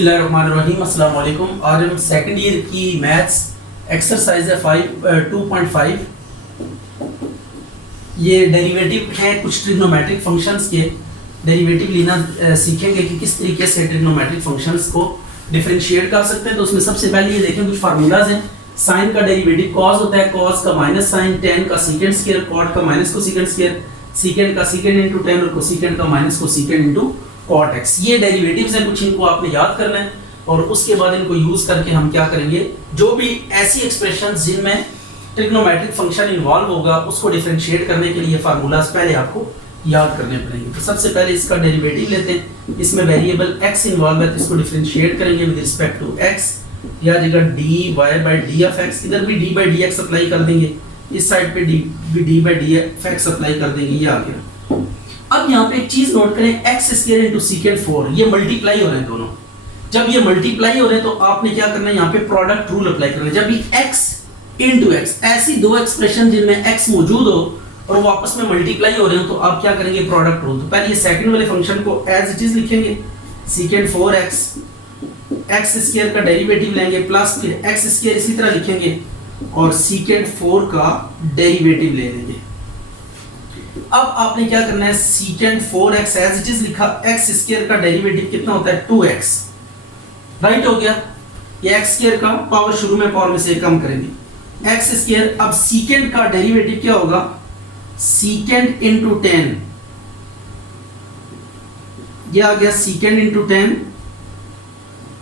बिस्मिल्लाहिर्रहमानिर्रहीम अस्सलाम वालेकुम। आज हम सेकंड ईयर की मैथ्स एक्सरसाइज है 2.5। ये डेरिवेटिव है कुछ ट्रिग्नोमेट्रिक फंक्शंस के डेरिवेटिव लेना सीखेंगे कि किस तरीके से ट्रिग्नोमेट्रिक फंक्शंस को डिफरेंशिएट कर सकते हैं। तो उसमें सबसे पहले ये देखें कुछ फार्मूलाज हैं। साइन का डेरिवेटिव कॉस होता है, कॉस का माइनस साइन, टेन का सीकेंड स्क्वायर, कॉट का माइनस कोसेकेंड स्क्वायर, सीकेंड का सीकेंड इंटू टेन और कोसेकेंड का minus cosecant into cot X. ये डेरिवेटिव्स हैं कुछ, इनको आपने याद करना है और उसके बाद इनको यूज करके हम क्या करेंगे, जो भी ऐसी एक्सप्रेशंस जिनमें ट्रिग्नोमेट्रिक फंक्शन इन्वॉल्व होगा उसको डिफरेंशिएट करने के लिए फार्मूलाज पहले आपको याद करने पड़ेंगे। तो सबसे पहले इसका डेरिवेटिव लेते हैं। इसमें वेरिएबल x इन्वॉल्व है तो इसको डिफरेंशिएट करेंगे विद रिस्पेक्ट टू x। या जगह dy by d of x, इधर भी d by dx अप्लाई कर देंगे, इस साइड पे d by dx अप्लाई कर देंगे। ये आ गया। अब यहाँ पे एक चीज नोट करें, एक्स स्क्वायर इंटू सीकेंड 4, ये मल्टीप्लाई हो रहे हैं दोनों। जब ये मल्टीप्लाई हो रहे हैं तो आपने क्या करना है, यहाँ पे प्रोडक्ट रूल अप्लाई करना है। जब भी x इंटू एक्स, ऐसी दो एक्सप्रेशन जिनमें x मौजूद हो और वो आपस में मल्टीप्लाई हो रहे हो तो आप क्या करेंगे, प्रोडक्ट रूल। तो पहले ये सेकंड वाले फंक्शन को एज इट इज लिखेंगे, सीकेंड 4x, एक्स स्क्वायर का डेरिवेटिव लेंगे प्लस फिर एक्स स्क्वायर इसी तरह लिखेंगे और सीकेंड 4 का डेरिवेटिव ले लेंगे। अब आपने क्या करना है, secant 4x as it is लिखा, एक्स स्क्वायर का डेरिवेटिव कितना होता है 2x, राइट हो गया। ये एक्स स्क्वायर का पावर शुरू में पावर में से कम करेंगे, एक्स स्क्वायर। अब सीकेंड का डेरिवेटिव क्या होगा, सीकेंड इंटू 10, ये आ गया सीकेंड इंटू 10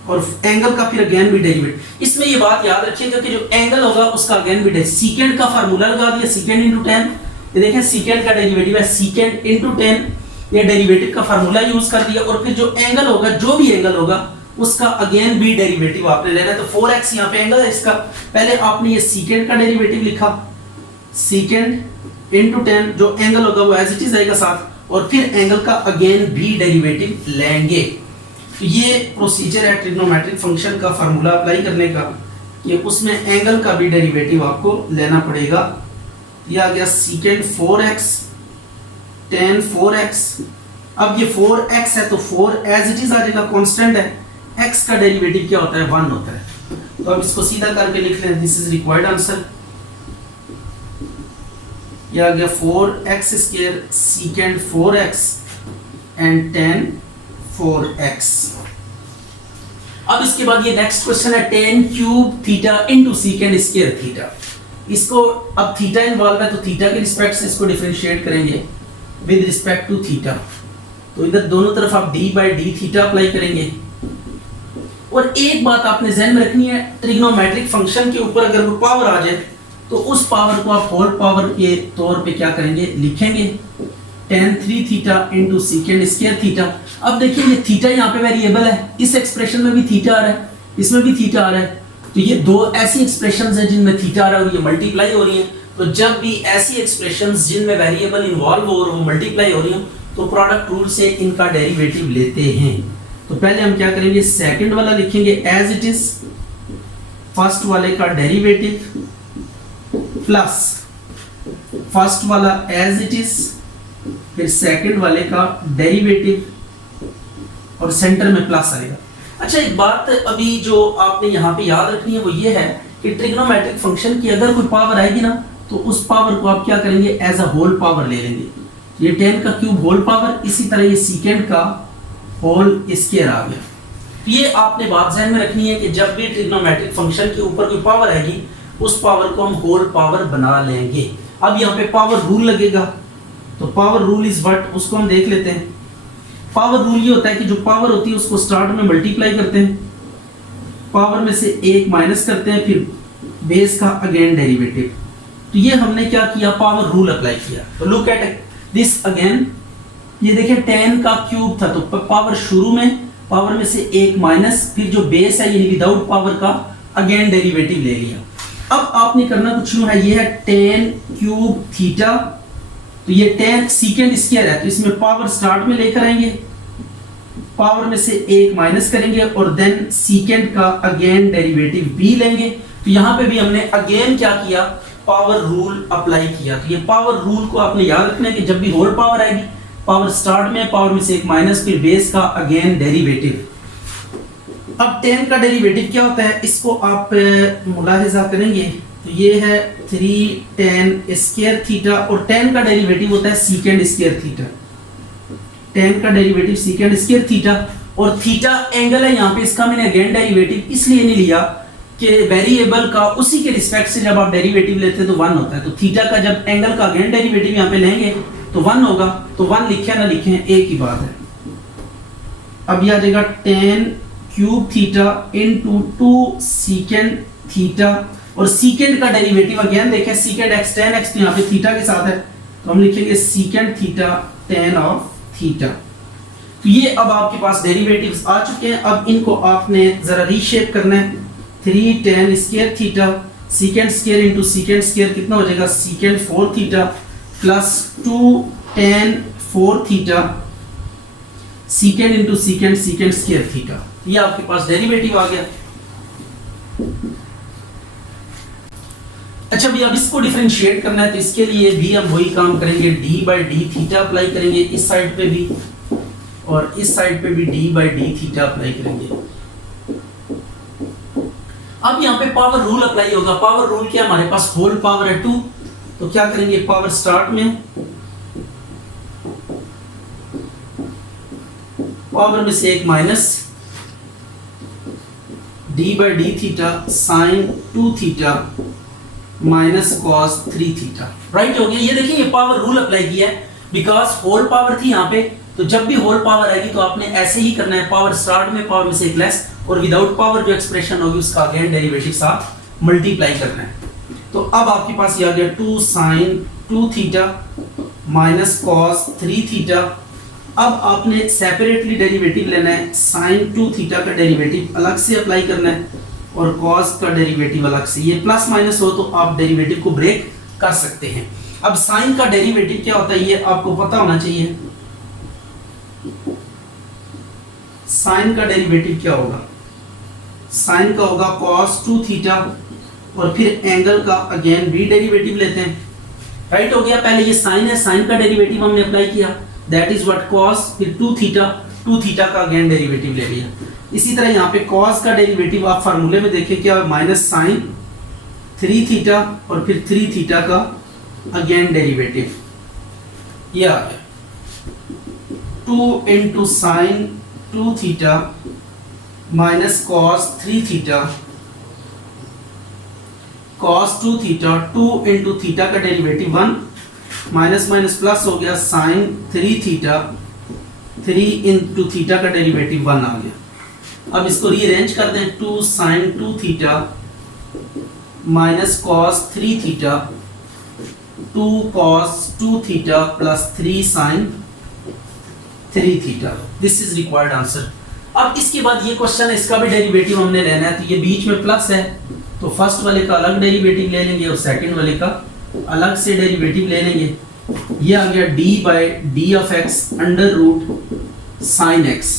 और एंगल का फिर अगेन भी डेरिवेटिव। इसमें ये बात याद रखिएगा कि जो एंगल होगा उसका अगेन भी डेरिवेटिव। सीकेंड का फार्मूला लगा दिया, सीकेंड इंटू 10, ये देखें सीकेंड का डेरिवेटिव है सीकेंड इंटू 10, ये डेरिवेटिव का फार्मूला यूज कर दिया और फिर जो एंगल होगा, जो भी एंगल होगा उसका अगेन भी डेरिवेटिव आपने लेना है। तो 4x यहाँ पे एंगल है इसका, पहले आपने ये सीकेंड का डेरिवेटिव लिखा, सीकेंड इंटू 10, जो एंगल होगा वो एज इट इज आएगा साथ और फिर एंगल का अगेन भी डेरिवेटिव लेंगे। तो ये प्रोसीजर है ट्रिग्नोमेट्रिक फंक्शन का फार्मूला अप्लाई करने का, कि उसमें एंगल का भी डेरिवेटिव आपको लेना पड़ेगा। ये आ गया सीकेंड 4x, tan 4x। अब ये 4x है तो 4 एज इट इज आ जाएगा, कांस्टेंट है। x का डेरिवेटिव क्या होता है, 1 होता है। तो अब इसको सीधा करके लिख लें, दिस इज रिक्वायर्ड आंसर। ये आ गया 4x square सीकेंड 4x and tan 4x। अब इसके बाद ये नेक्स्ट क्वेश्चन है tan cube theta into secant square theta. इसको अब थीटा इन्वॉल्व है तो थीटा के रिस्पेक्ट से इसको डिफरेंशिएट करेंगे विद रिस्पेक्ट टू थीटा। तो इधर दोनों तरफ आप d by d theta apply करेंगे। और एक बात आपने ध्यान में रखनी है, ट्रिग्नोमेट्रिक फंक्शन के ऊपर अगर कोई पावर आ जाए तो उस पावर को आप होल पावर के तौर पे क्या करेंगे, लिखेंगे tan 3 theta into secant square theta. अब देखिए ये थीटा यहाँ पे वेरिएबल है, इस एक्सप्रेशन में भी थीटा आ रहा है, इसमें भी थीटा आ रहा है। तो ये दो ऐसी एक्सप्रेशंस हैं जिनमें थीटा आ रहा है और ये मल्टीप्लाई हो रही हैं। तो जब भी ऐसी एक्सप्रेशंस जिनमें वेरिएबल इन्वॉल्व हो और वो मल्टीप्लाई हो रही हैं तो प्रोडक्ट रूल से इनका डेरिवेटिव लेते हैं। तो पहले हम क्या करेंगे, सेकंड वाला लिखेंगे एज इट इज, फर्स्ट वाले का डेरिवेटिव प्लस फर्स्ट वाला एज इट इज, फिर सेकंड वाले का डेरिवेटिव और सेंटर में प्लस आएगा। अच्छा एक बात अभी जो आपने यहाँ पे याद रखनी है वो ये है कि ट्रिग्नोमेट्रिक फंक्शन की अगर कोई पावर आएगी ना तो उस पावर को आप क्या करेंगे, एज अ होल पावर ले लेंगे। ये 10 का क्यूब होल पावर, इसी तरह ये सीकेंड का होल स्क्वायर आ गया। तो ये आपने बात ध्यान में रखनी है कि जब भी ट्रिग्नोमेट्रिक फंक्शन के ऊपर कोई पावर आएगी उस पावर को हम होल पावर बना लेंगे। अब यहाँ पे पावर रूल लगेगा, तो पावर रूल इज व्हाट, उसको हम देख लेते हैं। पावर रूल ये होता है कि जो पावर होती है उसको स्टार्ट में मल्टीप्लाई करते हैं, पावर में से एक माइनस करते हैं, फिर बेस का अगेन डेरिवेटिव। तो ये हमने क्या किया, पावर रूल अप्लाई किया। तो लुक एट दिस अगेन, ये देखिए 10 का क्यूब था तो पावर शुरू में, पावर में से एक माइनस, फिर जो बेस है ये विदाउट पावर का अगेन डेरिवेटिव ले लिया। अब आपने करना कुछ नहीं है, ये है tan क्यूब थीटा। तो ये tan सीकेंड स्क्वायर है तो इसमें पावर स्टार्ट में लेकर आएंगे, पावर में से एक माइनस करेंगे और देन सीकेंड का अगेन डेरिवेटिव भी लेंगे। तो यहाँ पे भी हमने अगेन क्या किया, पावर रूल अप्लाई किया। तो ये पावर रूल को आपने याद रखना है कि जब भी होल पावर आएगी, पावर स्टार्ट में, पावर में से एक माइनस, फिर बेस का अगेन डेरिवेटिव। अब tan का डेरिवेटिव क्या होता है, इसको आप मुलाहिजा करेंगे तो ये है 3 tan स्क्वायर थीटा, और tan का डेरिवेटिव होता है सीकेंड स्क्वायर थीटा। tan का डेरिवेटिव सीकेंड स्क्वायर थीटा, और थीटा एंगल है यहाँ पे, इसका मैंने अगेन डेरिवेटिव इसलिए नहीं लिया कि वेरिएबल का उसी के रिस्पेक्ट से जब आप डेरिवेटिव लेते हैं तो 1 होता है, तो थीटा का जब एंगल का अगेन डेरिवेटिव यहाँ पे लेंगे तो 1 होगा, तो 1 लिखे ना लिखे एक ही बात है। अब ये आ जाएगा tan cube theta into 2 secant theta, और सीकेंड का डेरिवेटिव अगेन देखें सीकेंड x tan x, तो यहाँ पे थीटा के साथ है तो हम लिखेंगे secant theta tan of theta. तो ये अब आपके पास डेरिवेटिव्स आ चुके हैं। अब इनको आपने जरा रीशेप करना है। 3 tan square theta secant square into secant square कितना हो जाएगा, सीकेंड 4 theta plus 2 tan 4 theta सीकेंड into सीकेंड secant square theta. ये आपके पास डेरिवेटिव आ गया। अच्छा भी अब इसको डिफरेंशिएट करना है तो इसके लिए भी हम वही काम करेंगे, d by D theta apply करेंगे इस साइड पे भी, और इस साइड पे भी d by D theta apply करेंगे। अब यहाँ पे पावर रूल अप्लाई होगा। पावर रूल क्या, हमारे पास होल पावर है 2, तो क्या करेंगे, पावर स्टार्ट में पावर में से एक minus d by D theta sine 2 theta minus cos 3 theta. Right हो गया। ये देखिए ये पावर रूल अप्लाई किया है, बिकॉज होल पावर थी यहाँ पे, तो जब भी होल पावर आएगी तो आपने ऐसे ही करना है, पावर स्टार्ट में पावर में से एक लेस, और विदाउट पावर जो एक्सप्रेशन होगी उसका अगेन डेरिवेटिव साथ मल्टीप्लाई करना है। तो अब आपके पास ये आ गया 2 sine 2 theta minus cos 3 theta. अब आपने सेपरेटली डेरिवेटिव लेना है, साइन 2 थीटा का डेरिवेटिव अलग से अप्लाई करना है और कॉस का डेरिवेटिव अलग से। ये प्लस माइनस हो तो आप डेरिवेटिव को ब्रेक कर सकते हैं। अब साइन का डेरिवेटिव क्या होता है ये आपको पता होना चाहिए। साइन का डेरिवेटिव क्या होगा, साइन का होगा cos 2 थीटा, और फिर एंगल का अगेन भी डेरिवेटिव लेते हैं। राइट हो गया। पहले ये साइन है, साइन का डेरिवेटिव हमने अप्लाई किया, दैट इज व्हाट cos, फिर 2 थीटा का अगेन डेरिवेटिव ले लिया। इसी तरह यहाँ पे cos का डेरिवेटिव आप फार्मूले में देखें क्या, माइनस साइन 3 थीटा और फिर 3 थीटा का अगेन डेरिवेटिव, ये आ गया 2 into sine 2 theta minus cos 3 theta cos 2 theta 2 into theta का डेरिवेटिव 1 माइनस माइनस प्लस हो गया साइन 3 थीटा 3 इंटू थीटा का डेरिवेटिव 1 आ गया। अब इसको रीअरेंज कर दें, 2 sine 2 theta minus cos 3 theta 2 cos 2 theta plus 3 sine 3 theta. This is required answer. अब इसके बाद ये क्वेश्चन है, इसका भी डेरिवेटिव हमने लेना है, तो ये बीच में प्लस है तो फर्स्ट वाले का अलग डेरिवेटिव ले लेंगे और सेकंड वाले का अलग से डेरिवेटिव ले लेंगे। ये आ गया d by d of x under root sine x.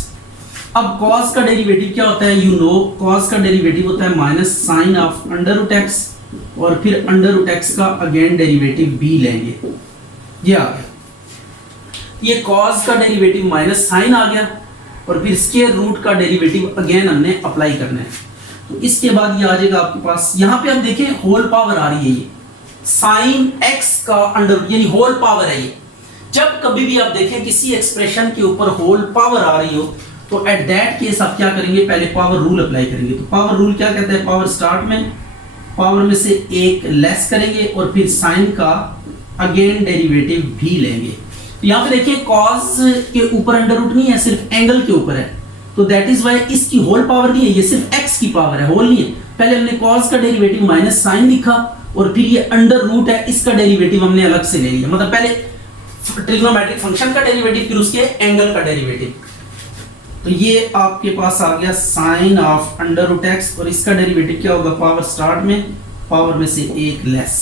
अब cos का डेरिवेटिव क्या होता है, यू नो cos का डेरिवेटिव होता है minus sine of under root x, और फिर अंडर रूट एक्स का अगेन डेरिवेटिव b लेंगे। ये आ गया, ये cos का डेरिवेटिव माइनस साइन आ गया, और फिर स्क्वायर रूट का डेरिवेटिव अगेन हमने अप्लाई करना है। तो इसके बाद ये आ जाएगा आपके पास, यहाँ पे हम देखें होल पावर आ रही है, ये साइन x का अंडर यानी होल पावर है ये। जब कभी भी आप देखें किसी एक्सप्रेशन के ऊपर होल पावर आ रही हो तो एट दैट केस आप क्या करेंगे, पहले पावर रूल अप्लाई करेंगे। तो पावर रूल क्या कहता है, पावर स्टार्ट में पावर में से एक लेस करेंगे और फिर साइन का अगेन डेरिवेटिव भी लेंगे। तो यहाँ पे देखिए cos के ऊपर अंडर रूट नहीं है, सिर्फ एंगल के ऊपर है, तो दैट इज वाई इसकी होल पावर नहीं है, ये सिर्फ x की पावर है, होल नहीं है। पहले हमने cos का डेरिवेटिव माइनस साइन लिखा और फिर ये अंडर रूट है, इसका डेरिवेटिव हमने अलग से ले लिया, मतलब पहले ट्रिग्नोमेट्रिक फंक्शन का डेरिवेटिव फिर उसके एंगल का डेरिवेटिव। तो ये आपके पास आ गया sine of under root x, और इसका डेरिवेटिव क्या होगा, पावर स्टार्ट में पावर में से एक लेस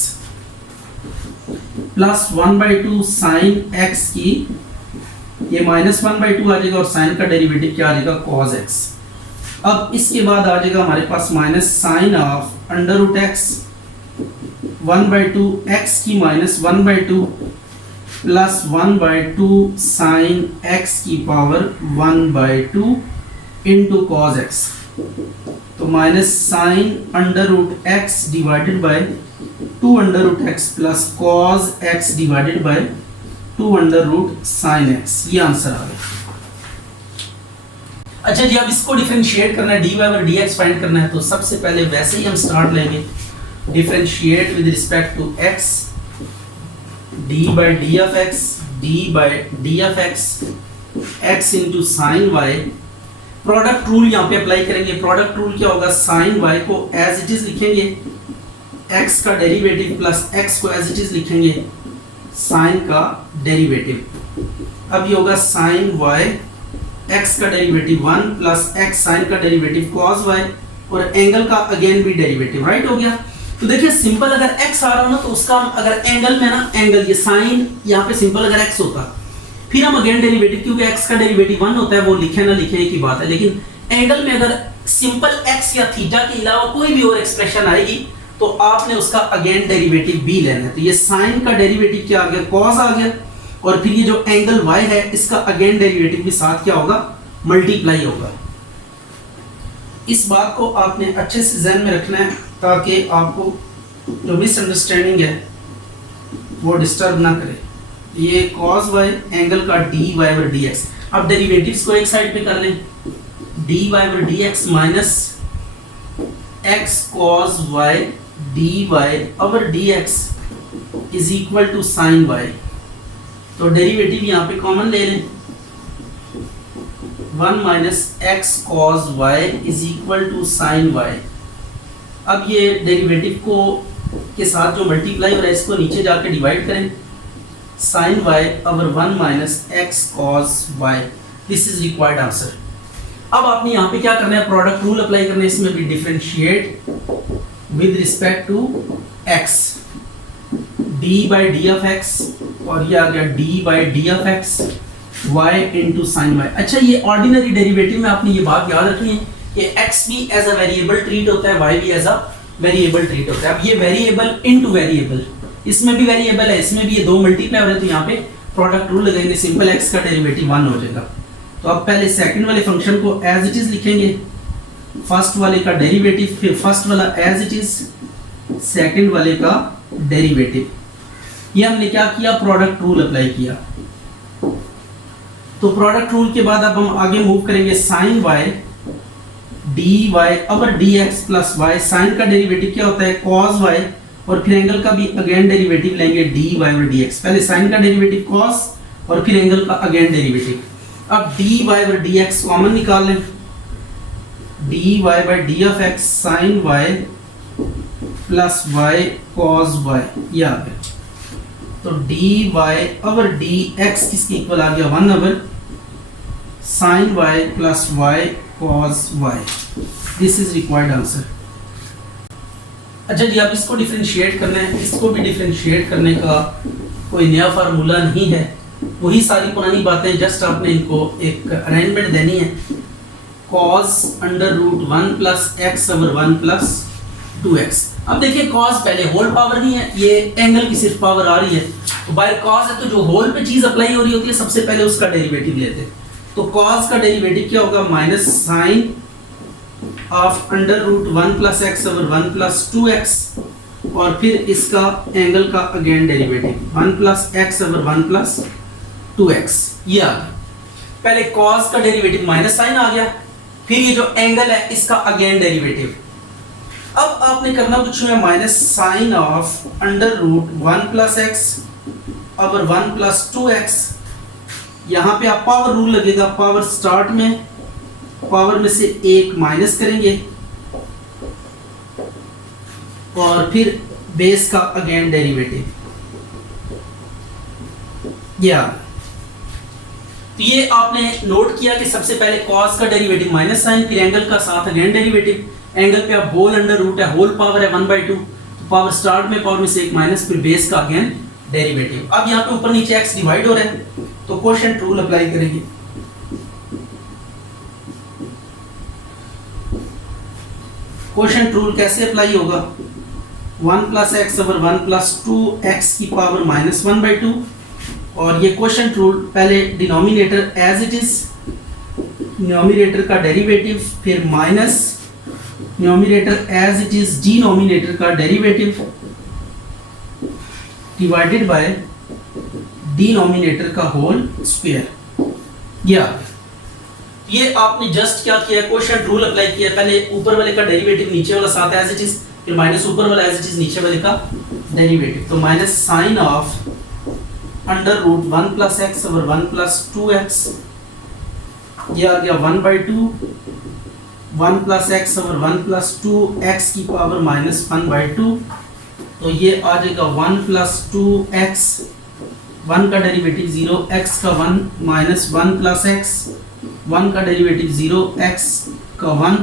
प्लस 1/2 साइन एक्स की, ये माइनस 1/2 आ जाएगा, और साइन का डेरिवेटिव क्या आ जाएगा, कॉस एक्स। अब इसके बाद आ जाएगा हमारे पास minus sine of under root x 1/2 x की माइनस 1/2 प्लस 1/2 साइन एक्स की पावर 1/2 इंटू कॉस एक्स। तो minus sine under root x divided by 2 under root x plus cos x divided by 2 under root sine x, ये answer आ गया। अच्छा जी, अब इसको differentiate करना है, dy और dx फाइंड करना है। तो सबसे पहले वैसे ही हम स्टार्ट लेंगे, differentiate with respect to x, d by d of x, d by d of x, x into sin y। Product rule यहाँ पे अप्लाई करेंगे। प्रोडक्ट रूल क्या होगा, sin y को एज इट इज लिखेंगे, x का derivative plus x को as it is लिखेंगे sin का डेरिवेटिव। अब ये होगा sin y, x का डेरिवेटिव 1 प्लस x sin का डेरिवेटिव cos y, और एंगल का अगेन भी डेरिवेटिव, राइट हो गया। तो देखिए सिंपल अगर x आ रहा हो ना, तो उसका अगर एंगल में ना, एंगल ये साइन यहाँ पे सिंपल अगर x होता, फिर हम अगेन डेरिवेटिव, क्योंकि x का डेरिवेटिव 1 होता है, वो लिखे ना लिखे की बात है, लेकिन एंगल में अगर सिंपल x या थीटा के अलावा कोई भी और एक्सप्रेशन आएगी तो आपने उसका अगेन डेरिवेटिव भी लेना है। तो ये साइन का डेरिवेटिव क्या आ गया, cos आ गया, और फिर ये जो एंगल y है इसका अगेन डेरिवेटिव भी साथ क्या होगा, मल्टीप्लाई होगा। इस बात को आपने अच्छे से ध्यान में रखना है ताकि आपको जो मिसअंडरस्टैंडिंग है वो डिस्टर्ब ना करे। ये cos y एंगल का dy और dx। अब डेरिवेटिव्स को एक साइड पे कर लें, dy और dx minus x cos y dy और dx is equal to sin y। तो डेरिवेटिव यहाँ पे कॉमन ले लें, 1 minus x cos y is equal to sin y। अब ये डेरिवेटिव को के साथ जो मल्टीप्लाई हो रहा है इसको नीचे जाके डिवाइड करें, sin y over 1 minus x cos y, this is required answer. अब आपने यहाँ पे क्या करना है, प्रोडक्ट रूल अप्लाई करना है, इसमें भी differentiate with respect to x, d by d of x, और ये आ गया d by d of x y into sin y। अच्छा, ये ऑर्डिनरी डेरिवेटिव में आपने ये बात याद रखनी है कि x भी एज अ वेरिएबल ट्रीट होता है, y भी एज अ वेरिएबल ट्रीट होता है। अब ये वेरिएबल इनटू वेरिएबल, इसमें भी वेरिएबल है, इसमें भी ये दो मल्टीप्लाई हो रहे हैं, तो यहाँ पे प्रोडक्ट रूल लगाएंगे, सिंपल x का डेरिवेटिव 1 हो जाएगा। तो अब पहले सेकंड वाले फंक्शन को एज इट इज लिखेंगे, फर्स्ट वाले का डेरिवेटिव, फिर फर्स्ट वाला एज इट इज, सेकंड वाले का डेरिवेटिव। ये हमने क्या किया, प्रोडक्ट रूल अप्लाई किया। तो प्रोडक्ट रूल के बाद अब हम आगे मूव करेंगे, sin y dy over dx plus y, sine का डेरिवेटिव क्या होता है, cos y, और फिर एंगल का भी अगेन डेरिवेटिव लेंगे dy over dx। पहले साइन का डेरिवेटिव cos और फिर एंगल का अगेन डेरिवेटिव। अब dy over dx कॉमन निकाल लें, dy by d of x sin y plus y cos y, ये आ गया। तो dy over dx किसके इक्वल आ गया, 1 over sin y plus y cos y, this is required answer. अच्छा जी, आप इसको डिफरेंशिएट करना है, इसको भी डिफरेंशिएट करने का कोई नया फार्मूला नहीं है, वही सारी पुरानी बातें, जस्ट आपने इनको एक अरेंजमेंट देनी है। cos under root 1 plus x over 1 plus 2x। अब देखिए cos पहले होल पावर नहीं है, ये एंगल की सिर्फ पावर आ रही है, तो बाय cos है तो जो होल पे चीज अप्लाई हो रही होती है सबसे पहले उसका डेरिवेटिव लेते हैं। तो cos का डेरिवेटिव क्या होगा, minus sine of under root 1 plus x over 1 plus 2x, और फिर इसका एंगल का again derivative 1 plus x over 1 plus 2x, ये आ गया। पहले cos का डेरिवेटिव माइनस साइन आ गया, फिर ये जो एंगल है इसका अगेन डेरिवेटिव। अब आपने करना कुछ है, minus sine of under root 1 plus x over 1 plus 2x। यहाँ पे आप पावर रूल लगेगा, पावर स्टार्ट में पावर में से एक माइनस करेंगे और फिर बेस का अगेन डेरिवेटिव, या तो ये आपने नोट किया कि सबसे पहले cos का डेरिवेटिव माइनस साइन, फिर एंगल का साथ अगेन डेरिवेटिव। एंगल पे आप होल अंडर रूट है, होल पावर है 1/2, तो पावर स्टार्ट में पावर में से एक माइनस, फिर बेस का अगेन डेरिवेटिव। अब यहाँ पे ऊपर नीचे x डिवाइड हो रहा है तो क्वोशिएंट रूल अप्लाई करेंगे। क्वोशिएंट रूल कैसे अप्लाई होगा, 1 plus x over 1 plus 2x की पावर माइनस 1/2, और ये क्वोशिएंट रूल पहले denominator as it is numerator का डेरिवेटिव, फिर minus numerator as it is denominator का डेरिवेटिव डिवाइडेड बाय डिनोमिनेटर का होल स्क्वायर। ये आपने जस्ट क्या किया, क्वोशिएंट रूल अप्लाई किया। पहले ऊपर वाले का डेरिवेटिव नीचे वाला साथ एज इट इज, फिर माइनस ऊपर वाला एज इट इज नीचे वाले का डेरिवेटिव। तो minus sine of under root 1 plus x over 1 plus 2x, ये आ गया 1/2 1 plus x over 1 plus 2x की पावर माइनस 1/2। तो ये आ जाएगा 1 प्लस 2x, 1 का डेरिवेटिव 0, x का 1 माइनस 1 प्लस x, 1 का डेरिवेटिव 0, x का 1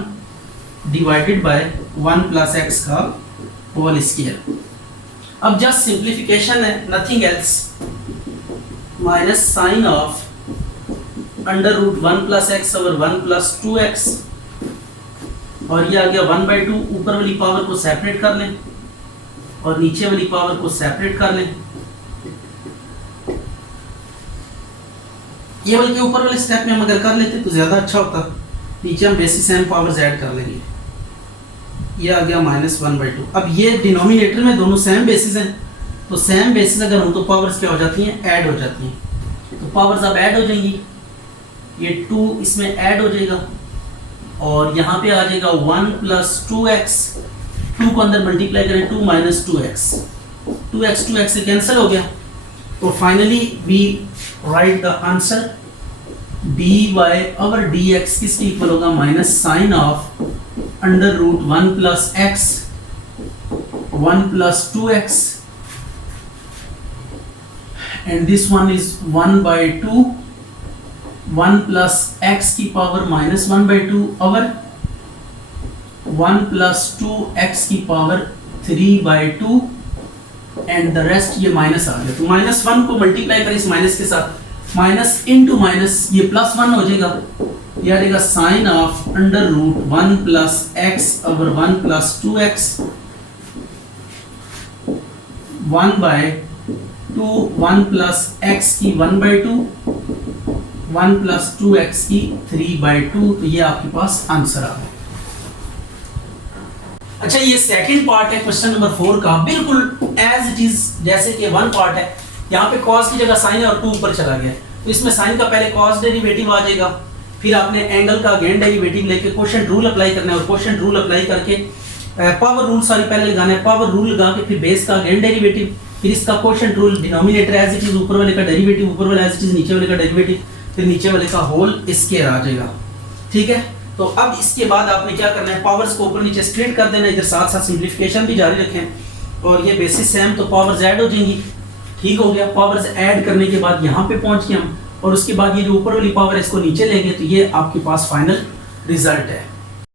डिवाइडेड बाय 1 प्लस x का होल स्क्वायर। अब जस्ट सिंप्लीफिकेशन है, nothing else. Minus sine of under root 1 plus x over 1 plus 2x, और ये आ गया 1/2। ऊपर वाली पावर को सेपरेट कर लें और नीचे वाली पावर को सेपरेट कर लें। ये बल्कि ऊपर वाले स्टेप में हम अगर कर लेते तो ज़्यादा अच्छा होता। नीचे हम बेसिस एंड पावर्स ऐड कर लेंगे। ये आ गया -1/2। अब ये डिनोमिनेटर में दोनों सेम बेसिस हैं, तो सेम बेसिस अगर हो तो पावर्स क्या हो जाती हैं, ऐड हो जाती हैं। तो पावर्स अब ऐड हो जाएंगी, ये 2 इसमें ऐड हो जाएगा और यहाँ पे आ जाएगा 1 प्लस 2x। 2 को अंदर मल्टीप्लाई करें, 2 माइनस 2x, 2x से कैंसिल हो गया। तो finally we write the answer dy over dx किसके इक्वल होगा, minus sine of under root 1 plus x 1 plus 2x, and this one is 1/2 1 plus x की power minus 1/2 over 1 plus 2x की power 3/2, and the rest ये minus आ गया। तो -1 को multiply करें इस माइनस के साथ, माइनस इंटू माइनस ये +1 हो जाएगा। ये आ जाएगा sine of under root 1 plus x over 1 plus 2x 1/2 1 plus x की 1/2 1 प्लस 2x की 3/2। तो ये आपके पास आंसर आ गया। अच्छा, ये सेकंड पार्ट है क्वेश्चन नंबर 4 का, बिल्कुल एज इट इज जैसे कि 1 पार्ट है। यहाँ पे cos की जगह sin है और 2 ऊपर चला गया, तो इसमें sin का पहले cos डेरिवेटिव आ जाएगा, फिर आपने एंगल का अगेन डेरिवेटिव लेके क्वोशिएंट रूल अप्लाई करना है और क्वोशिएंट रूल अप्लाई करके पावर रूल पहले लगाना है, पावर रूल लगा के फिर बेस का अगेन डेरिवेटिव, फिर इसका quotient rule, denominator as it is ऊपर वाले का डेरिवेटिव, ऊपर वाला एज इट इज नीचे वाले का डेरिवेटिव, फिर नीचे वाले का होल स्क्वायर आ जाएगा। ठीक है, तो अब इसके बाद आपने क्या करना है, पावर्स को ऊपर नीचे स्प्लिट कर देना है, इधर साथ साथ सिंप्लीफिकेशन भी जारी रखें और ये बेसिस सेम, तो पावर्स ऐड हो जाएंगी। ठीक हो गया, पावर्स ऐड करने के बाद यहाँ पे पहुँच गए हम, और उसके बाद ये जो ऊपर वाली पावर है इसको नीचे लेंगे, तो ये आपके पास फाइनल रिजल्ट है।